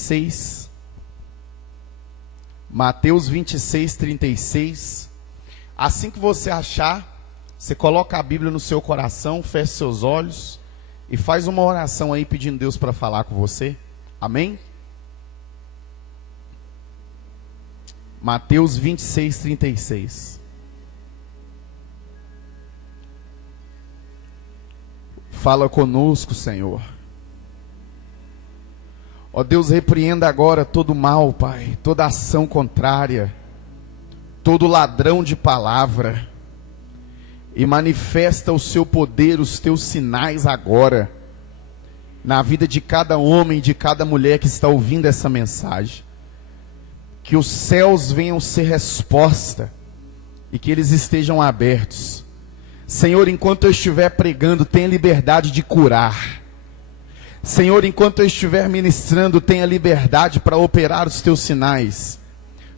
36. Mateus 26, 36. Assim que você achar, você coloca a Bíblia no seu coração, fecha seus olhos e faz uma oração aí pedindo Deus para falar com você. Amém? Mateus 26, 36. Fala conosco, Senhor. Ó Deus, repreenda agora todo mal, Pai, toda ação contrária, todo ladrão de palavra, e manifesta o seu poder, os teus sinais agora, na vida de cada homem, de cada mulher que está ouvindo essa mensagem. Que os céus venham ser resposta, e que eles estejam abertos. Senhor, enquanto eu estiver pregando, tenha liberdade de curar. Senhor, enquanto eu estiver ministrando, tenha liberdade para operar os teus sinais.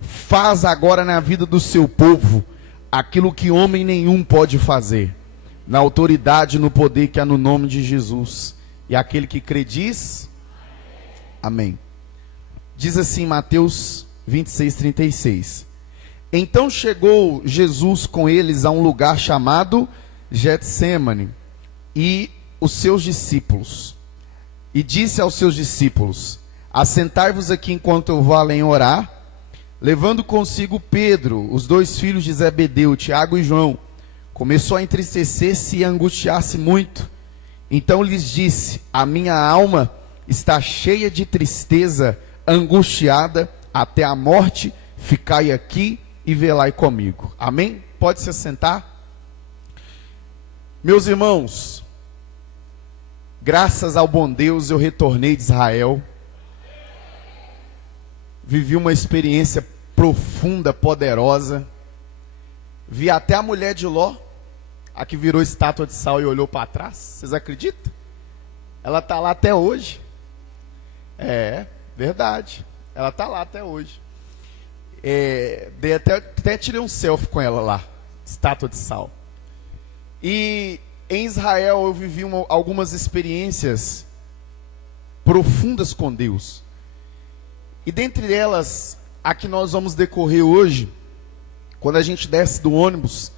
Faz agora na vida do seu povo aquilo que homem nenhum pode fazer, na autoridade e no poder que há no nome de Jesus. E aquele que crê diz, amém. Diz assim Mateus 26, 36. Então chegou Jesus com eles a um lugar chamado Getsêmani e os seus discípulos. E disse aos seus discípulos: assentai-vos aqui enquanto eu vou além orar. Levando consigo Pedro, os dois filhos de Zebedeu, Tiago e João, começou a entristecer-se e a angustiar-se muito. Então lhes disse: a minha alma está cheia de tristeza, angustiada até a morte. Ficai aqui e velai comigo. Amém? Pode se assentar. Meus irmãos, graças ao bom Deus eu retornei de Israel. Vivi uma experiência profunda, poderosa. Vi até a mulher de Ló, a que virou estátua de sal e olhou para trás. Vocês acreditam? Ela está lá até hoje. É, verdade. Ela está lá até hoje. Até tirei um selfie com ela lá, estátua de sal. E em Israel eu vivi algumas experiências profundas com Deus. E dentre elas, a que nós vamos decorrer hoje, quando a gente desce do ônibus,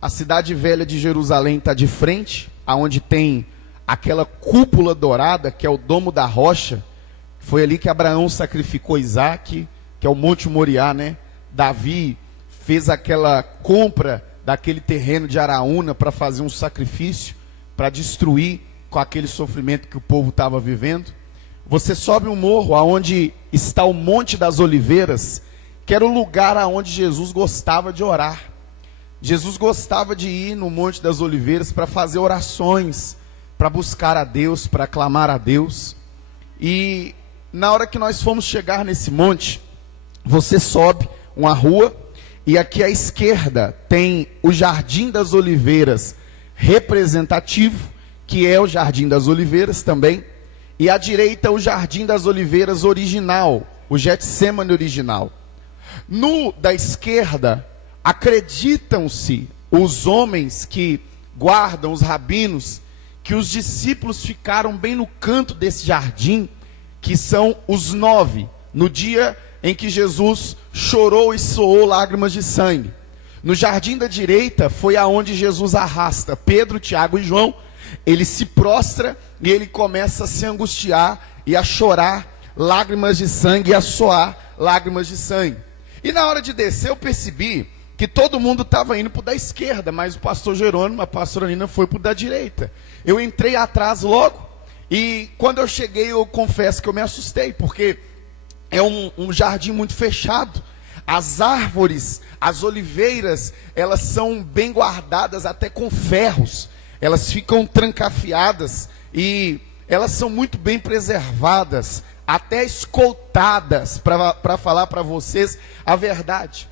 a cidade velha de Jerusalém está de frente, aonde tem aquela cúpula dourada, que é o Domo da Rocha. Foi ali que Abraão sacrificou Isaac, que é o Monte Moriá, né? Davi fez aquela compra daquele terreno de Araúna para fazer um sacrifício, para destruir com aquele sofrimento que o povo estava vivendo. Você sobe um morro aonde está o Monte das Oliveiras, que era o lugar aonde Jesus gostava de orar. Jesus gostava de ir no Monte das Oliveiras para fazer orações, para buscar a Deus, para clamar a Deus. E na hora que nós fomos chegar nesse monte, você sobe uma rua, e aqui à esquerda tem o Jardim das Oliveiras representativo, que é o Jardim das Oliveiras também. E à direita o Jardim das Oliveiras original, o Getsêmani original. No da esquerda, acreditam-se os homens que guardam, os rabinos, que os discípulos ficaram bem no canto desse jardim, que são os 9, no dia em que Jesus chorou e soou lágrimas de sangue. No jardim da direita foi aonde Jesus arrasta Pedro, Tiago e João. Ele se prostra e ele começa a se angustiar e a chorar lágrimas de sangue e a soar lágrimas de sangue. E na hora de descer eu percebi que todo mundo estava indo para o da esquerda, mas o pastor Jerônimo, a pastora Nina foi para o da direita. Eu entrei atrás logo e quando eu cheguei eu confesso que eu me assustei, porque é um jardim muito fechado. As árvores, as oliveiras, elas são bem guardadas até com ferros. Elas ficam trancafiadas e elas são muito bem preservadas, até escoltadas, para falar para vocês a verdade.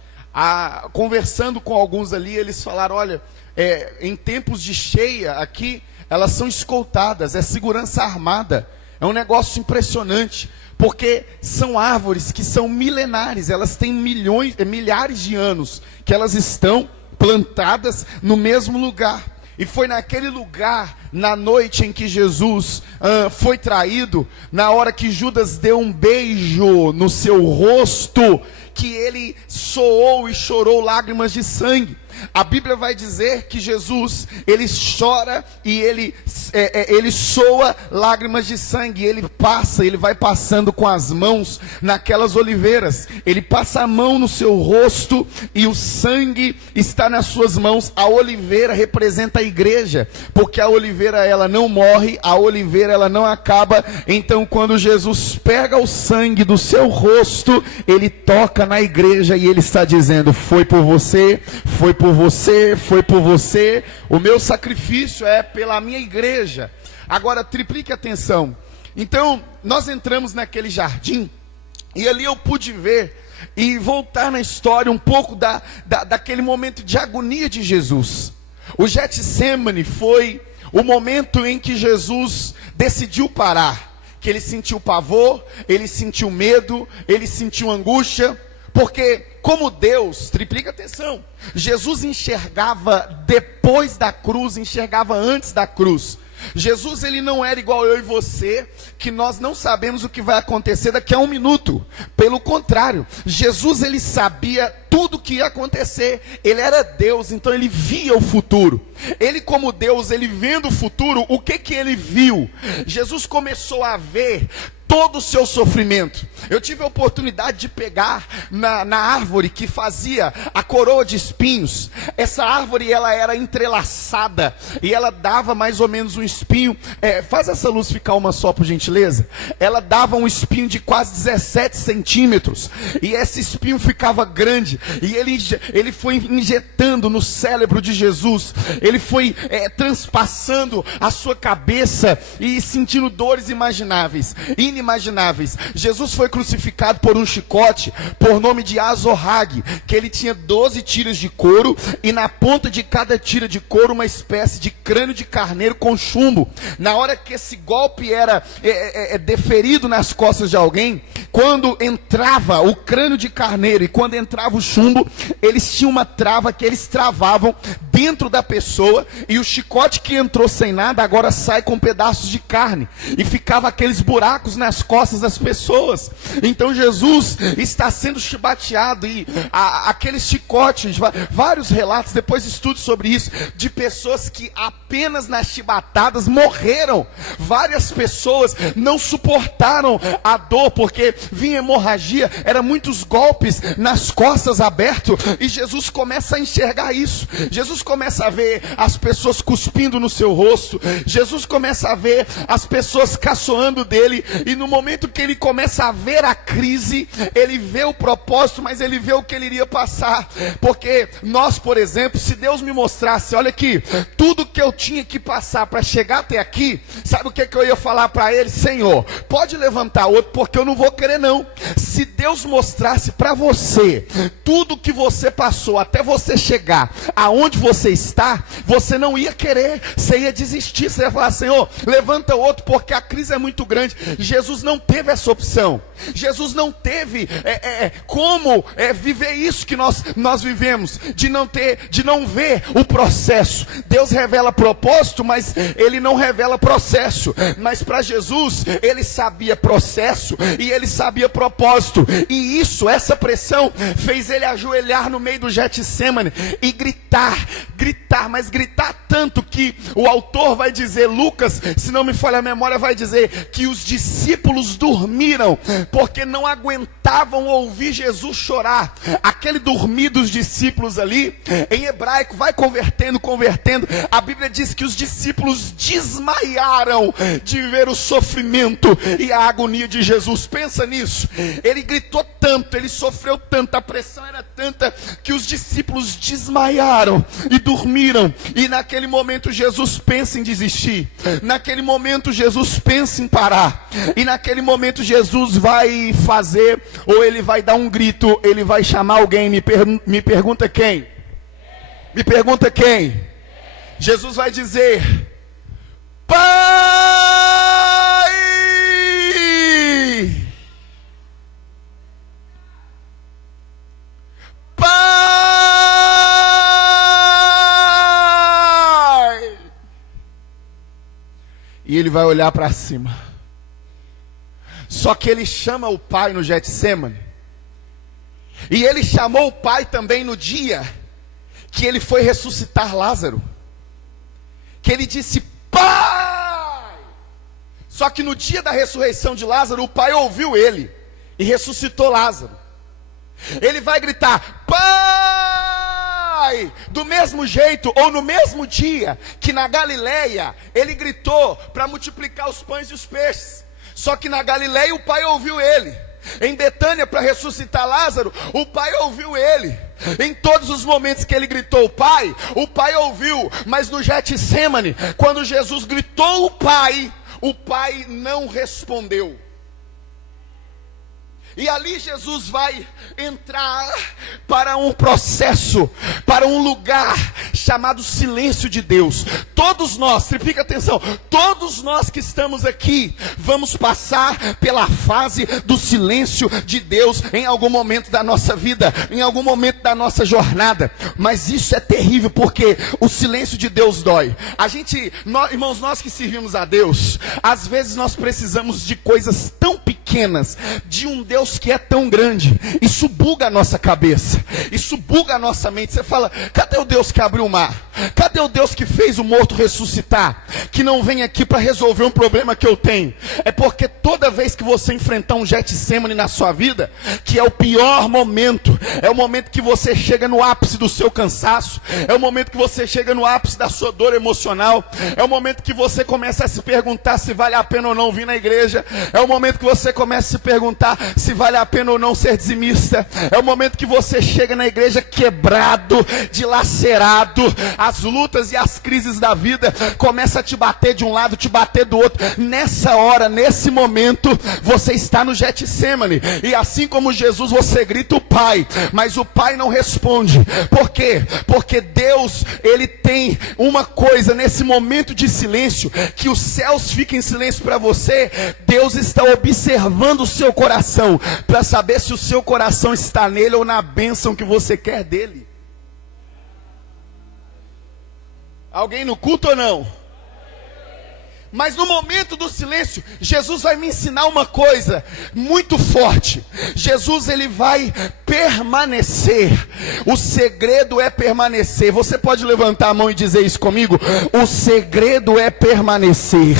Conversando com alguns ali, eles falaram, olha, em tempos de cheia aqui, elas são escoltadas, é segurança armada. É um negócio impressionante, porque são árvores que são milenares, elas têm milhares de anos que elas estão plantadas no mesmo lugar. E foi naquele lugar, na noite em que Jesus foi traído, na hora que Judas deu um beijo no seu rosto, que ele soou e chorou lágrimas de sangue. A Bíblia vai dizer que Jesus, ele chora e ele soa lágrimas de sangue. Ele vai passando com as mãos naquelas oliveiras. Ele passa a mão no seu rosto e o sangue está nas suas mãos. A oliveira representa a igreja, porque a oliveira ela não morre, a oliveira ela não acaba. Então quando Jesus pega o sangue do seu rosto, ele toca na igreja e ele está dizendo: foi por você, foi por você, foi por você, o meu sacrifício é pela minha igreja. Agora triplique a atenção. Então nós entramos naquele jardim e ali eu pude ver e voltar na história um pouco daquele momento de agonia de Jesus. O Getsemane foi o momento em que Jesus decidiu parar, que ele sentiu pavor, ele sentiu medo, ele sentiu angústia. Porque como Deus, triplica a atenção, Jesus enxergava depois da cruz, enxergava antes da cruz. Jesus ele não era igual eu e você, que nós não sabemos o que vai acontecer daqui a um minuto. Pelo contrário, Jesus ele sabia tudo o que ia acontecer. Ele era Deus, então ele via o futuro. Ele como Deus, ele vendo o futuro, o que ele viu? Jesus começou a ver todo o seu sofrimento. Eu tive a oportunidade de pegar na árvore que fazia a coroa de espinhos. Essa árvore ela era entrelaçada e ela dava mais ou menos um espinho. Faz essa luz ficar uma só, por gentileza. Ela dava um espinho de quase 17 centímetros e esse espinho ficava grande e ele foi injetando no cérebro de Jesus. Ele foi transpassando a sua cabeça e sentindo dores inimagináveis. Jesus foi crucificado por um chicote, por nome de Azorrague, que ele tinha 12 tiras de couro, e na ponta de cada tira de couro, uma espécie de crânio de carneiro com chumbo. Na hora que esse golpe era deferido nas costas de alguém, quando entrava o crânio de carneiro e quando entrava o chumbo, eles tinham uma trava que eles travavam dentro da pessoa, e o chicote que entrou sem nada, agora sai com pedaços de carne, e ficava aqueles buracos nas costas das pessoas. Então Jesus está sendo chibateado, e aqueles chicotes, vários relatos, depois estude sobre isso, de pessoas que apenas nas chibatadas morreram. Várias pessoas não suportaram a dor, porque vinha hemorragia, eram muitos golpes nas costas abertos, e Jesus começa a enxergar isso. Jesus começa a ver as pessoas cuspindo no seu rosto, Jesus começa a ver as pessoas caçoando dele, e no momento que ele começa a ver a crise, ele vê o propósito, mas ele vê o que ele iria passar. Porque nós, por exemplo, se Deus me mostrasse, olha aqui, tudo que eu tinha que passar para chegar até aqui, sabe o que eu ia falar para ele? Senhor, pode levantar outro, porque eu não vou querer não. Se Deus mostrasse para você tudo que você passou até você chegar aonde você está, você não ia querer, você ia desistir, você ia falar: Senhor, levanta outro, porque a crise é muito grande. Jesus não teve essa opção. Jesus não teve como viver isso que nós vivemos, de não ver o processo. Deus revela propósito, mas ele não revela processo. Mas para Jesus, ele sabia processo e ele sabia propósito. E essa pressão fez ele ajoelhar no meio do Getsemane e gritar, mas gritar tanto que o autor vai dizer, Lucas, se não me falha a memória, vai dizer que os discípulos dormiram, porque não aguentavam ouvir Jesus chorar. Aquele dormir dos discípulos ali, em hebraico, vai convertendo, a Bíblia diz que os discípulos desmaiaram de ver o sofrimento e a agonia de Jesus. Pensa nisso, ele gritou tanto, ele sofreu tanto, a pressão era tanta, que os discípulos desmaiaram e dormiram, e naquele momento Jesus pensa em desistir, naquele momento Jesus pensa em parar, e naquele momento Jesus vai fazer, ou ele vai dar um grito, ele vai chamar alguém. Me pergunta quem? Me pergunta quem? Jesus vai dizer: Pai! Pai! e ele vai olhar para cima. Só que ele chama o Pai no Getsemane. E ele chamou o Pai também no dia que ele foi ressuscitar Lázaro. Que ele disse: Pai! Só que no dia da ressurreição de Lázaro, o Pai ouviu ele e ressuscitou Lázaro. Ele vai gritar: Pai! Do mesmo jeito, ou no mesmo dia que na Galileia ele gritou para multiplicar os pães e os peixes. Só que na Galileia o Pai ouviu ele. Em Betânia, para ressuscitar Lázaro, o Pai ouviu ele. Em todos os momentos que ele gritou o Pai ouviu. Mas no Getsemane, quando Jesus gritou o Pai não respondeu. E ali Jesus vai entrar para um processo, para um lugar chamado silêncio de Deus. Todos nós, fica atenção, todos nós que estamos aqui, vamos passar pela fase do silêncio de Deus em algum momento da nossa vida, em algum momento da nossa jornada. Mas isso é terrível, porque o silêncio de Deus dói. Irmãos, nós que servimos a Deus, às vezes nós precisamos de coisas tão pequenas, de um Deus que é tão grande. Isso buga a nossa cabeça, isso buga a nossa mente. Você fala: cadê o Deus que abriu o mar? Cadê o Deus que fez o morto ressuscitar? Que não vem aqui para resolver um problema que eu tenho. É porque toda vez que você enfrentar um Getsemane na sua vida, que é o pior momento, é o momento que você chega no ápice do seu cansaço, é o momento que você chega no ápice da sua dor emocional, é o momento que você começa a se perguntar se vale a pena ou não vir na igreja, é o momento que você começa a se perguntar se vale a pena ou não ser dizimista, é o momento que você chega na igreja quebrado, dilacerado, as lutas e as crises da vida começam a te bater de um lado, te bater do outro. Nessa hora, nesse momento, você está no Getsemane, e assim como Jesus, você grita o Pai, mas o Pai não responde. Por quê? Porque Deus, Ele tem uma coisa nesse momento de silêncio, que os céus fiquem em silêncio para você. Deus está observando o seu coração, para saber se o seu coração está nele ou na bênção que você quer dele. Alguém no culto ou não? Mas no momento do silêncio, Jesus vai me ensinar uma coisa muito forte. Jesus, ele vai permanecer. O segredo é permanecer. Você pode levantar a mão e dizer isso comigo? O segredo é permanecer.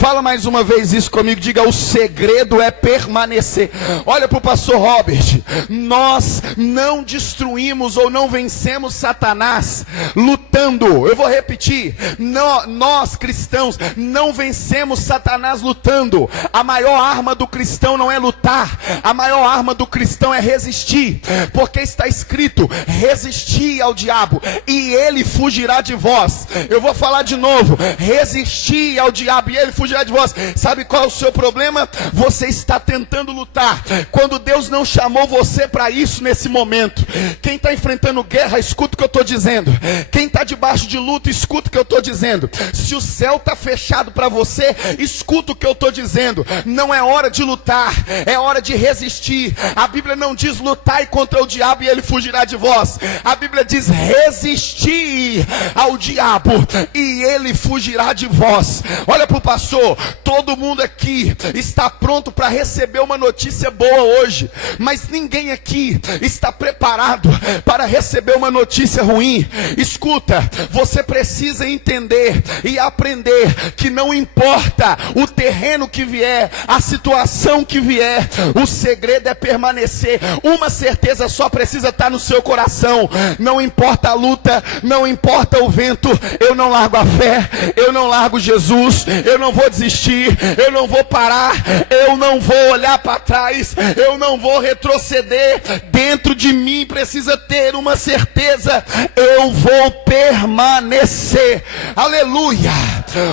Fala mais uma vez isso comigo. Diga: o segredo é permanecer. Olha para o pastor Robert. Nós não destruímos ou não vencemos Satanás lutando. Eu vou repetir. Nós cristãos não vencemos Satanás lutando. A maior arma do cristão não é lutar. A maior arma do cristão é resistir. Porque está escrito: resistir ao diabo e ele fugirá de vós. Eu vou falar de novo: resistir ao diabo e ele fugirá de vós. Sabe qual é o seu problema? Você está tentando lutar quando Deus não chamou você para isso nesse momento. Quem está enfrentando guerra, escuta o que eu estou dizendo. Quem está debaixo de luta, escuta o que eu estou dizendo. Se o céu está fechado para você, escuta o que eu estou dizendo. Não é hora de lutar, é hora de resistir. A Bíblia não diz: lutai contra o diabo e ele fugirá de vós. A Bíblia diz: resistir ao diabo e ele fugirá de vós. Olha para o pastor. Todo mundo aqui está pronto para receber uma notícia boa hoje, mas ninguém aqui está preparado para receber uma notícia ruim. Escuta, você precisa entender e aprender que não importa o terreno que vier, a situação que vier, o segredo é permanecer. Uma certeza só precisa estar no seu coração: não importa a luta, não importa o vento, eu não largo a fé, eu não largo Jesus, eu não vou desistir, eu não vou parar, eu não vou olhar para trás, eu não vou retroceder. Dentro de mim precisa ter uma certeza: eu vou permanecer. Aleluia.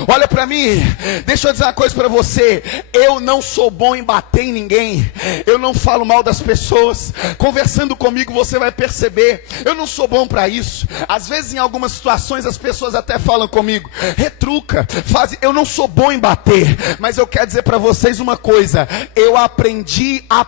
Olha para mim, deixa eu dizer uma coisa para você: eu não sou bom em bater em ninguém, eu não falo mal das pessoas. Conversando comigo você vai perceber, eu não sou bom para isso. Às vezes em algumas situações as pessoas até falam comigo, retruca, eu não sou bom em bater, mas eu quero dizer para vocês uma coisa: eu aprendi a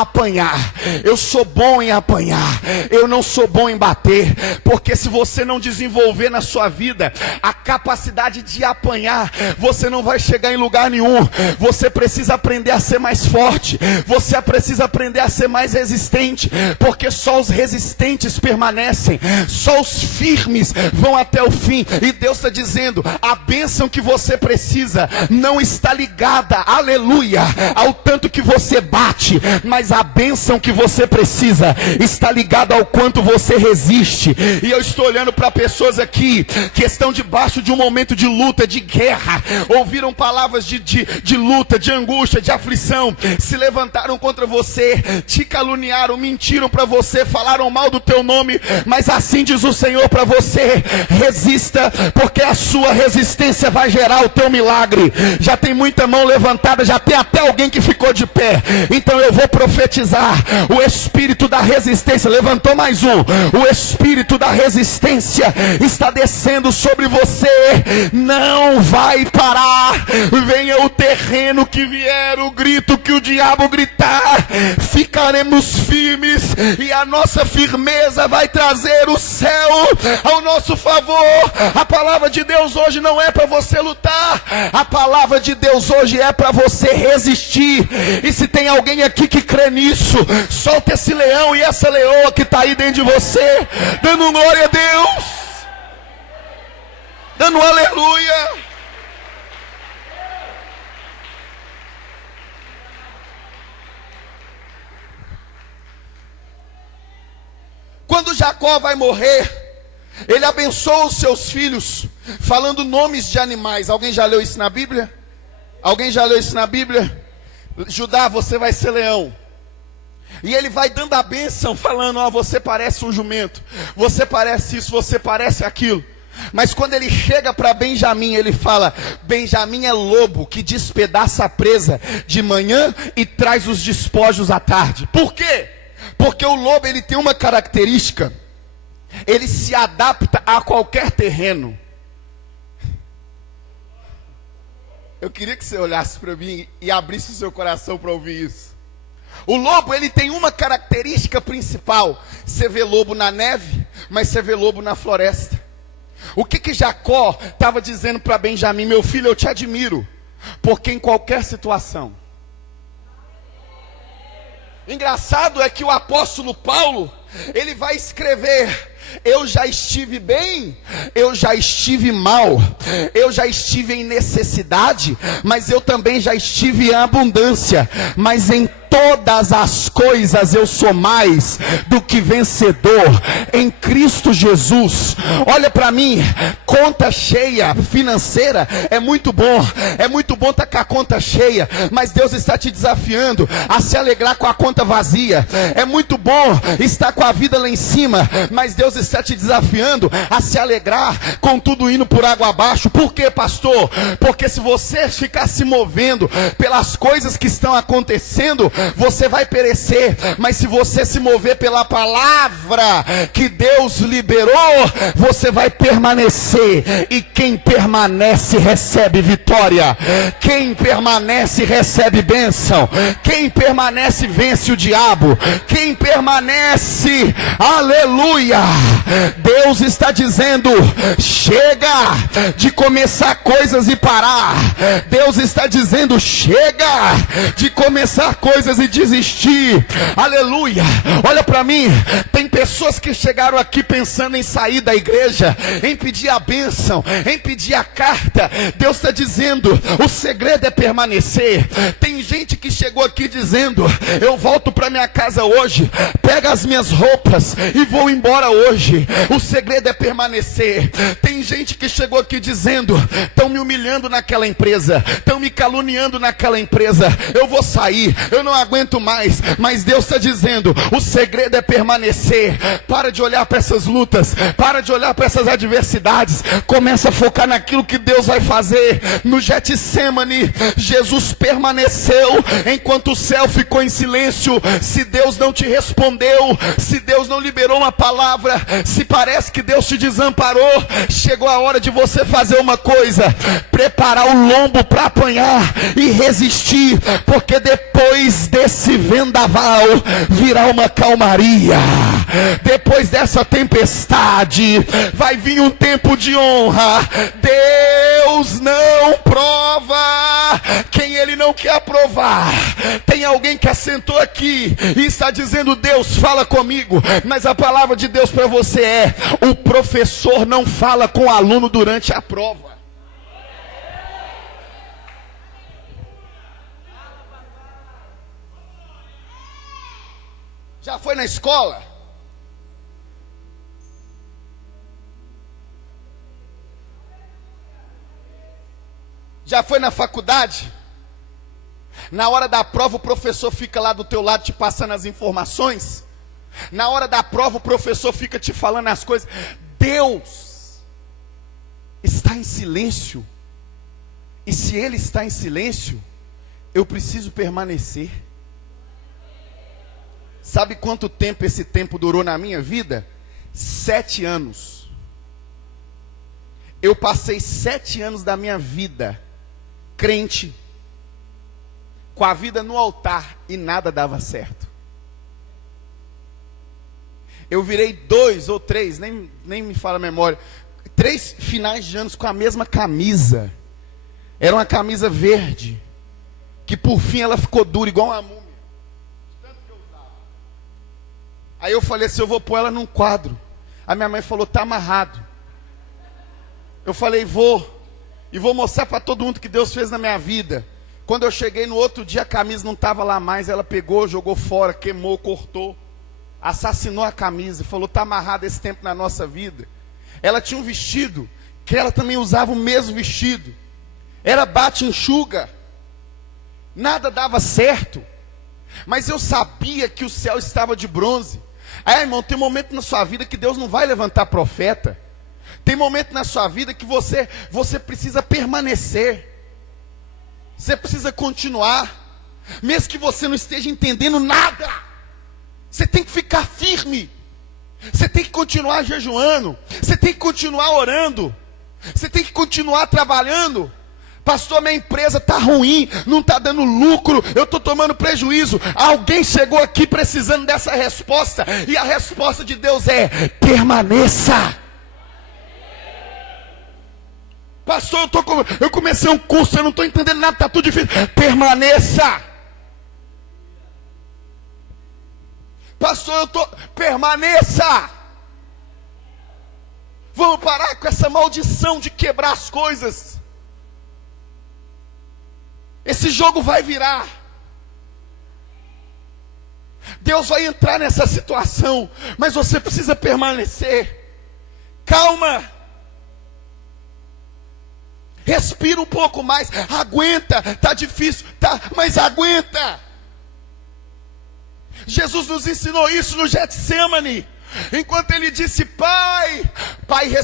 apanhar. Eu sou bom em apanhar, eu não sou bom em bater. Porque se você não desenvolver na sua vida a capacidade de apanhar, você não vai chegar em lugar nenhum. Você precisa aprender a ser mais forte, você precisa aprender a ser mais resistente, porque só os resistentes permanecem, só os firmes vão até o fim. E Deus está dizendo, a bênção que você precisa não está ligada, aleluia, ao tanto que você bate, mas a bênção que você precisa está ligada ao quanto você resiste. E eu estou olhando para pessoas aqui que estão debaixo de um momento de luta, de guerra, ouviram palavras de luta, de angústia, de aflição, se levantaram contra você, te caluniaram, mentiram para você, falaram mal do teu nome, mas assim diz o Senhor para você: resista, porque a sua resistência vai gerar o teu milagre. Já tem muita mão levantada, já tem até alguém que ficou de pé. Então eu vou profetizar: o espírito da resistência, levantou mais um, o espírito da resistência está descendo sobre você, não vai parar. Venha o terreno que vier, o grito que o diabo gritar, ficaremos firmes, e a nossa firmeza vai trazer o céu ao nosso favor. A palavra de Deus hoje não é para você lutar, a palavra de Deus hoje é para você resistir. E se tem alguém aqui que crê nisso, solta esse leão e essa leoa que está aí dentro de você, dando glória a Deus, dando aleluia. Quando Jacó vai morrer, ele abençoa os seus filhos, falando nomes de animais. Alguém já leu isso na Bíblia? Alguém já leu isso na Bíblia? Judá, você vai ser leão. E ele vai dando a bênção, falando: ó, você parece um jumento, você parece isso, você parece aquilo. Mas quando ele chega para Benjamim, ele fala: Benjamim é lobo que despedaça a presa de manhã e traz os despojos à tarde. Por quê? Porque o lobo, ele tem uma característica: ele se adapta a qualquer terreno. Eu queria que você olhasse para mim e abrisse o seu coração para ouvir isso. O lobo, ele tem uma característica principal: você vê lobo na neve, mas você vê lobo na floresta. O que Jacó estava dizendo para Benjamim? Meu filho, eu te admiro, porque em qualquer situação. Engraçado é que o apóstolo Paulo, ele vai escrever: eu já estive bem, eu já estive mal, eu já estive em necessidade, mas eu também já estive em abundância, mas em todas as coisas eu sou mais do que vencedor em Cristo Jesus. Olha para mim, conta cheia financeira é muito bom estar com a conta cheia, mas Deus está te desafiando a se alegrar com a conta vazia. É muito bom estar com a vida lá em cima, mas Deus está te desafiando a se alegrar com tudo indo por água abaixo. Por quê, pastor? Porque se você ficar se movendo pelas coisas que estão acontecendo, você vai perecer. Mas se você se mover pela palavra que Deus liberou, você vai permanecer. E quem permanece recebe vitória, quem permanece recebe bênção, quem permanece vence o diabo, quem permanece, aleluia. Deus está dizendo: chega de começar coisas e parar. Deus está dizendo: chega de começar coisas e desistir. Aleluia. Olha para mim, tem pessoas que chegaram aqui pensando em sair da igreja, em pedir a bênção, em pedir a carta. Deus está dizendo: o segredo é permanecer. Tem gente que chegou aqui dizendo: eu volto para minha casa hoje, pega as minhas roupas e vou embora hoje. O segredo é permanecer. Tem gente que chegou aqui dizendo: estão me humilhando naquela empresa, estão me caluniando naquela empresa, eu vou sair, eu não aguento mais. Mas Deus está dizendo: o segredo é permanecer. Para de olhar para essas lutas, para de olhar para essas adversidades, começa a focar naquilo que Deus vai fazer. No Getsemane, Jesus permaneceu enquanto o céu ficou em silêncio. Se Deus não te respondeu, se Deus não liberou uma palavra, se parece que Deus te desamparou, chegou a hora de você fazer uma coisa: preparar o lombo para apanhar e resistir, porque depois desse vendaval virá uma calmaria. depois dessa tempestade, vai vir um tempo de honra. Deus não prova quem Ele não quer aprovar. Tem alguém que assentou aqui e está dizendo: Deus fala comigo, mas a palavra de Deus para você é: o professor não fala com o aluno durante a prova. Já foi na escola? Já foi na faculdade? Na hora da prova o professor fica lá do teu lado te passando as informações. Na hora da prova o professor fica te falando as coisas. Deus está em silêncio. E se Ele está em silêncio, eu preciso permanecer. Sabe quanto tempo esse tempo durou na minha vida? 7 anos. Eu passei 7 anos da minha vida crente, com a vida no altar, e nada dava certo. Eu virei 2 ou 3, nem me fala a memória, 3 finais de anos com a mesma camisa. Era uma camisa verde, que por fim ela ficou dura, igual uma múmia. Aí eu falei assim: eu vou pôr ela num quadro. A minha mãe falou: tá amarrado. Eu falei: vou. E vou mostrar para todo mundo que Deus fez na minha vida. Quando eu cheguei no outro dia, a camisa não estava lá mais. Ela pegou, jogou fora, queimou, cortou, assassinou a camisa. Falou: tá amarrado esse tempo na nossa vida. Ela tinha um vestido, que ela também usava o mesmo vestido. Era bate e enxuga. Nada dava certo. Mas eu sabia que o céu estava de bronze. Aí, irmão, tem momento na sua vida que Deus não vai levantar profeta. Tem momento na sua vida que você precisa permanecer. Você precisa continuar. Mesmo que você não esteja entendendo nada, você tem que ficar firme. Você tem que continuar jejuando. Você tem que continuar orando. Você tem que continuar trabalhando. Pastor, minha empresa está ruim, não está dando lucro, eu estou tomando prejuízo. Alguém chegou aqui precisando dessa resposta, e a resposta de Deus é: permaneça. Pastor, eu comecei um curso, eu não estou entendendo nada, está tudo difícil. Permaneça. Pastor, permaneça. Vamos parar com essa maldição de quebrar as coisas. Esse jogo vai virar. Deus vai entrar nessa situação, mas você precisa permanecer. Calma. Respira um pouco mais. Aguenta. Está difícil, tá, mas aguenta. Jesus nos ensinou isso no Getsemane. Enquanto ele disse: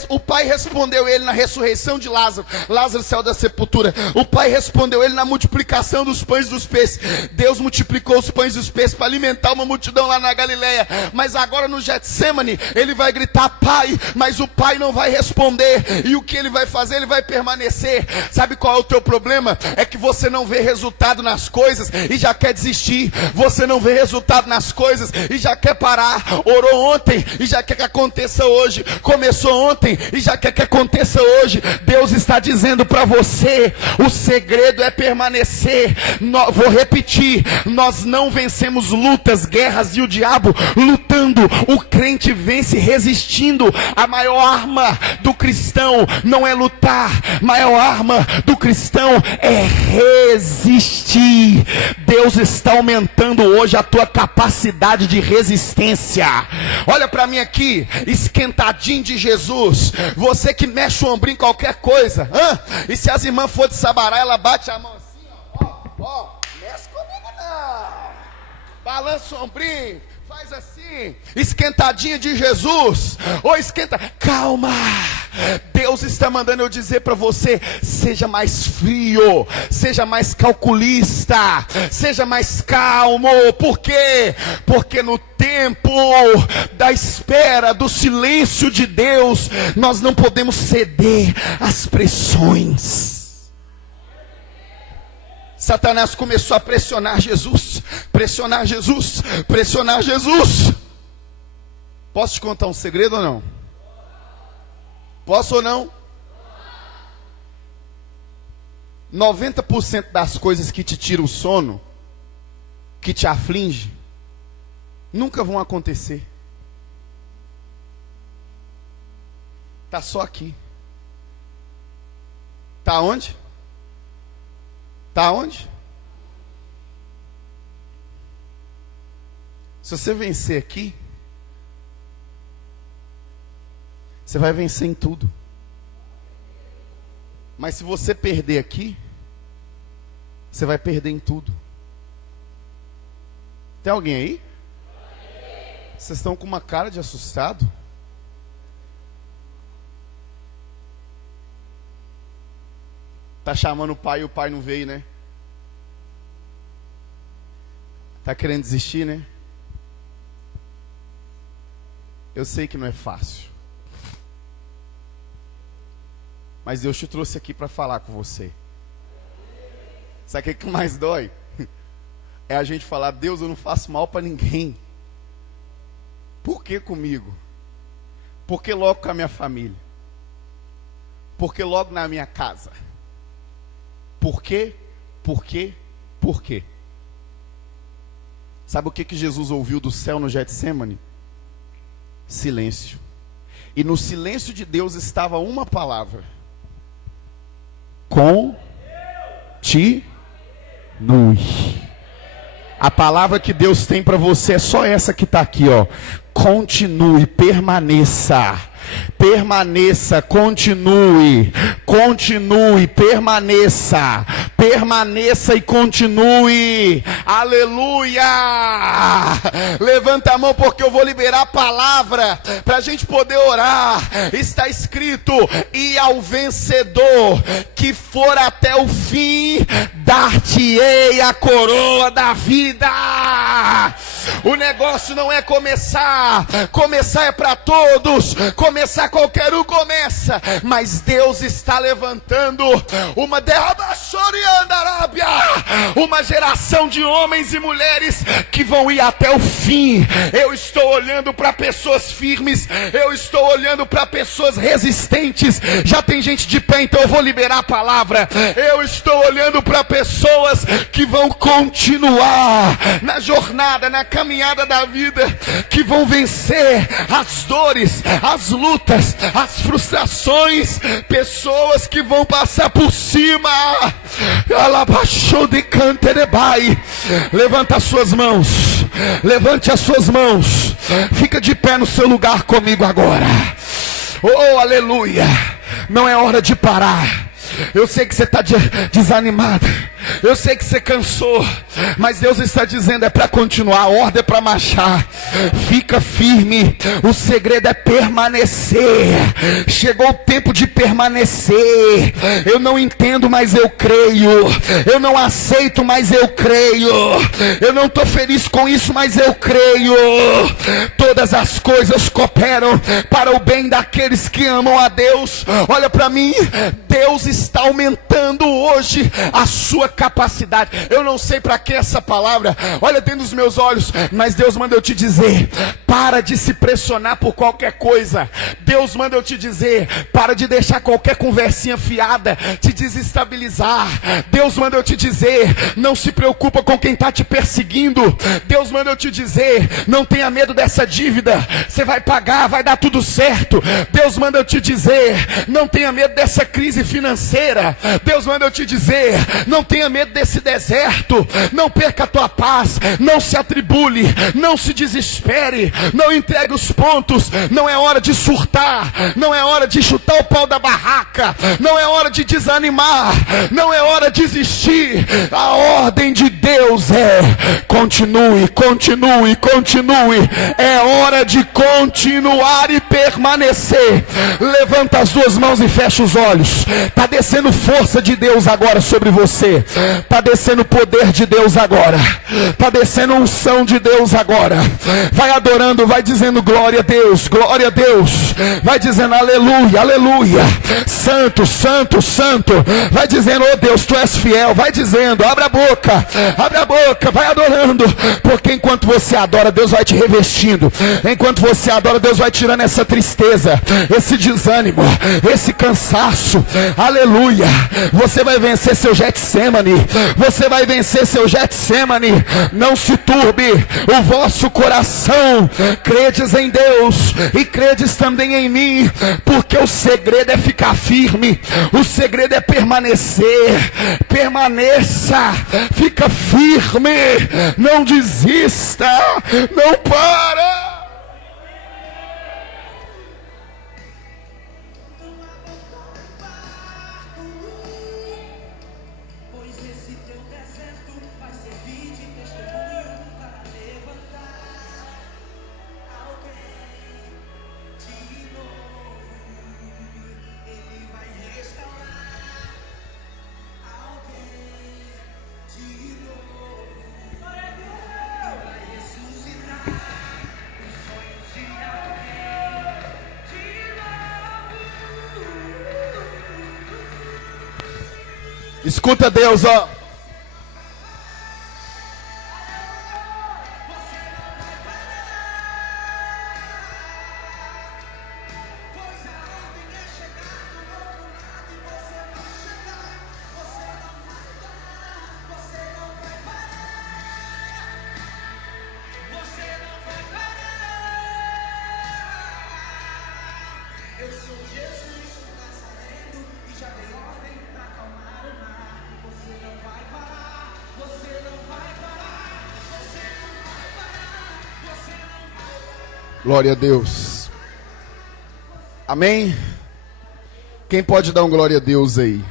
o pai respondeu ele na ressurreição de Lázaro. Lázaro saiu da sepultura. O pai respondeu ele na multiplicação dos pães e dos peixes. Deus multiplicou os pães e os peixes para alimentar uma multidão lá na Galileia. Mas agora no Getsemane ele vai gritar: Pai, mas o pai não vai responder. E o que ele vai fazer? Ele vai permanecer. Sabe qual é o teu problema? É que você não vê resultado nas coisas e já quer desistir. Você não vê resultado nas coisas e já quer parar. Orou ontem e já quer que aconteça hoje. Começou ontem e já quer que aconteça hoje. Deus está dizendo para você: o segredo é permanecer. Vou repetir: nós não vencemos lutas, guerras e o diabo lutando. O crente vence resistindo. A maior arma do cristão não é lutar. A maior arma do cristão é resistir. Deus está aumentando hoje a tua capacidade de resistência. Olha para mim aqui, esquentadinho de Jesus. Você que mexe o ombrinho em qualquer coisa, e se as irmãs for de Sabará, ela bate a mão assim, ó, mexe comigo não. Balança o ombrinho, faz assim, esquentadinha de Jesus. Esquenta, calma. Deus está mandando eu dizer para você: seja mais frio, seja mais calculista, seja mais calmo. Por quê? Porque no tempo da espera, do silêncio de Deus, nós não podemos ceder às pressões. Satanás começou a pressionar Jesus, pressionar Jesus, pressionar Jesus. Posso te contar um segredo ou não? Posso ou não? 90% das coisas que te tiram o sono, que te aflige, nunca vão acontecer. Está só aqui. Está onde? Está onde? Se você vencer aqui, você vai vencer em tudo. Mas se você perder aqui, você vai perder em tudo. Tem alguém aí? Vocês estão com uma cara de assustado? Tá chamando o pai e o pai não veio, né? Tá querendo desistir, né? Eu sei que não é fácil. Mas Deus te trouxe aqui para falar com você. Sabe o que mais dói? É a gente falar: Deus, eu não faço mal para ninguém. Por que comigo? Por que logo com a minha família? Por que logo na minha casa? Por quê? Por quê? Por quê? Sabe o que Jesus ouviu do céu no Getsêmani? Silêncio. E no silêncio de Deus estava uma palavra: continue. A palavra que Deus tem para você é só essa que está aqui, ó. Continue, permaneça. Permaneça, continue, permaneça, permaneça e continue. Aleluia! Levanta a mão porque eu vou liberar a palavra para a gente poder orar. Está escrito: e ao vencedor que for até o fim, dar-te-ei a coroa da vida. O negócio não é começar é para todos, começar qualquer um começa, mas Deus está levantando uma geração de homens e mulheres que vão ir até o fim. Eu estou olhando para pessoas firmes, eu estou olhando para pessoas resistentes. Já tem gente de pé, então eu vou liberar a palavra. Eu estou olhando para pessoas que vão continuar na jornada, na caminhada da vida, que vão vencer as dores, as lutas, as frustrações, pessoas que vão passar por cima. Levanta as suas mãos, levante as suas mãos, fica de pé no seu lugar comigo agora. Oh, aleluia! Não é hora de parar. Eu sei que você está desanimado, eu sei que você cansou, mas Deus está dizendo: é para continuar, a ordem é para marchar. Fica firme, o segredo é permanecer. Chegou o tempo de permanecer. Eu não entendo, mas eu creio. Eu não aceito, mas eu creio. Eu não estou feliz com isso, mas eu creio. Todas as coisas cooperam para o bem daqueles que amam a Deus. Olha para mim, Deus está aumentando hoje a sua capacidade. Eu não sei para que essa palavra, olha dentro dos meus olhos, mas Deus manda eu te dizer: para de se pressionar por qualquer coisa. Deus manda eu te dizer: para de deixar qualquer conversinha fiada te desestabilizar. Deus manda eu te dizer: não se preocupa com quem está te perseguindo. Deus manda eu te dizer: não tenha medo dessa dívida, você vai pagar, vai dar tudo certo. Deus manda eu te dizer: não tenha medo dessa crise financeira. Deus manda eu te dizer: não tenha medo desse deserto. Não perca a tua paz, não se atribule, não se desespere, não entregue os pontos. Não é hora de surtar, não é hora de chutar o pau da barraca, não é hora de desanimar, não é hora de desistir. A ordem de Deus é: continue, continue, continue. É hora de continuar e permanecer. Levanta as duas mãos e fecha os olhos. Está descendo força de Deus agora sobre você. Está descendo o poder de Deus agora. Está descendo a unção de Deus agora. Vai adorando, vai dizendo glória a Deus, glória a Deus. Vai dizendo aleluia, aleluia. Santo, santo, santo. Vai dizendo, oh Deus, tu és fiel. Vai dizendo, abre a boca, vai adorando. Porque enquanto você adora, Deus vai te revestindo. Enquanto você adora, Deus vai tirando essa tristeza, esse desânimo, esse cansaço. Aleluia. Você vai vencer seu Getsemane. Você vai vencer seu Getsemane. Não se turbe o vosso coração. Credes em Deus e credes também em mim. Porque o segredo é ficar firme. O segredo é permanecer. Permaneça. Fica firme. Não desista. Não para. Escuta Deus, ó. Glória a Deus. Amém? Quem pode dar um glória a Deus aí?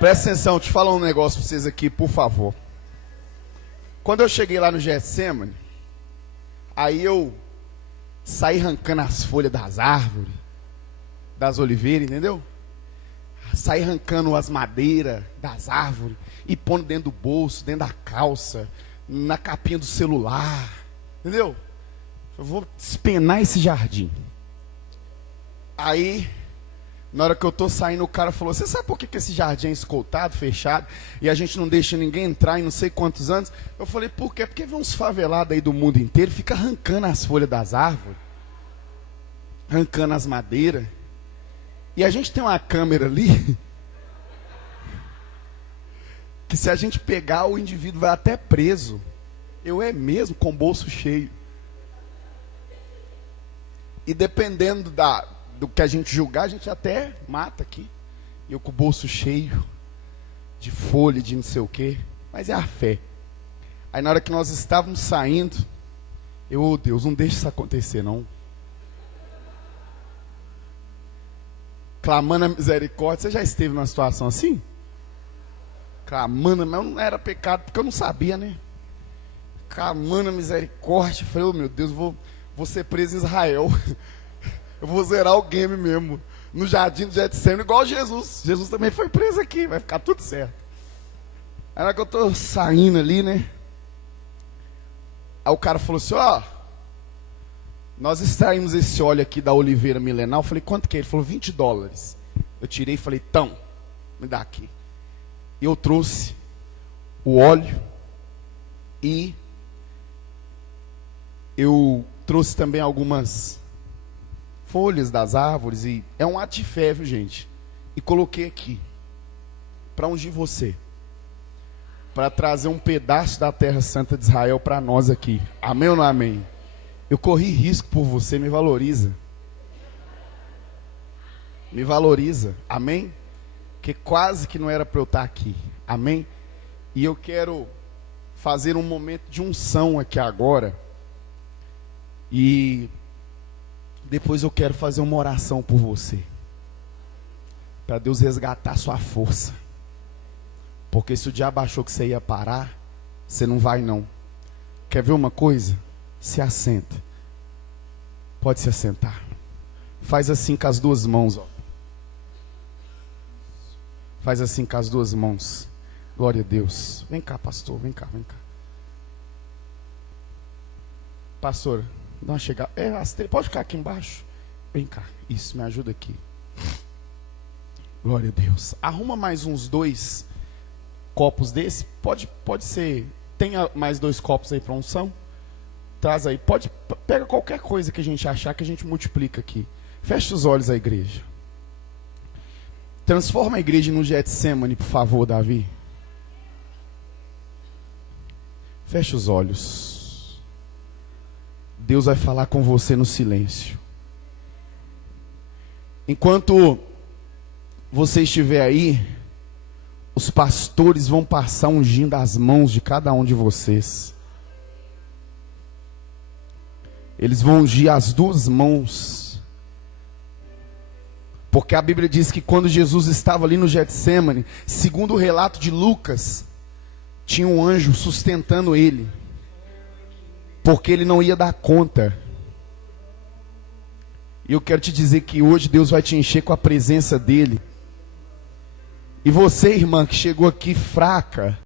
Presta atenção, deixa eu falar um negócio para vocês aqui, por favor. Quando eu cheguei lá no Getsemane, aí eu saí arrancando as folhas das árvores, das oliveiras, entendeu? Saí arrancando as madeiras das árvores e pondo dentro do bolso, dentro da calça, na capinha do celular, entendeu? Eu vou despenar esse jardim. Aí, na hora que eu tô saindo, o cara falou, você sabe por que esse jardim é escoltado, fechado, e a gente não deixa ninguém entrar em não sei quantos anos? Eu falei, por quê? Porque vem uns favelados aí do mundo inteiro, fica arrancando as folhas das árvores, arrancando as madeiras, e a gente tem uma câmera ali, que se a gente pegar, o indivíduo vai até preso. Eu é mesmo, com o bolso cheio. E dependendo do que a gente julgar, a gente até mata aqui. Eu com o bolso cheio de folha, de não sei o quê. Mas é a fé. Aí na hora que nós estávamos saindo, oh Deus, não deixe isso acontecer não. Clamando a misericórdia. Você já esteve numa situação assim? Clamando, mas não era pecado, porque eu não sabia, né? Clamando a misericórdia. Eu falei, oh meu Deus, vou ser preso em Israel. Eu vou zerar o game mesmo. No jardim do Getsemane, igual Jesus. Jesus também foi preso aqui, vai ficar tudo certo. Aí na hora que eu tô saindo ali, né? Aí o cara falou assim, ó, nós extraímos esse óleo aqui da oliveira milenar. Eu falei, quanto que é? Ele falou, $20. Eu tirei e falei, então, me dá aqui. E eu trouxe o óleo e eu trouxe também algumas folhas das árvores, e é um ato de fé, viu, gente? E coloquei aqui, para ungir você, para trazer um pedaço da terra santa de Israel para nós aqui. Amém ou não amém? Eu corri risco por você, me valoriza. Me valoriza, amém? Que quase que não era para eu estar aqui, amém? E eu quero fazer um momento de unção aqui agora. E depois eu quero fazer uma oração por você, para Deus resgatar sua força. Porque se o diabo achou que você ia parar, você não vai não. Quer ver uma coisa? Se assenta. Pode se assentar. Faz assim com as duas mãos, ó. Faz assim com as duas mãos. Glória a Deus. Vem cá, pastor, vem cá, vem cá. Pastor, dá uma chegada. Pode ficar aqui embaixo. Vem cá, isso, me ajuda aqui. Glória a Deus. Arruma mais uns 2 copos desse. Pode ser. Tem mais 2 copos aí para unção? Traz aí. Pega qualquer coisa que a gente achar que a gente multiplica aqui. Fecha os olhos a igreja. Transforma a igreja no Getsemane, por favor, Davi. Fecha os olhos. Deus vai falar com você no silêncio. Enquanto você estiver aí, os pastores vão passar ungindo as mãos de cada um de vocês. Eles vão ungir as 2 mãos. Porque a Bíblia diz que quando Jesus estava ali no Getsemane, segundo o relato de Lucas, tinha um anjo sustentando ele, porque ele não ia dar conta. E eu quero te dizer que hoje Deus vai te encher com a presença dele. E você, irmã, que chegou aqui fraca,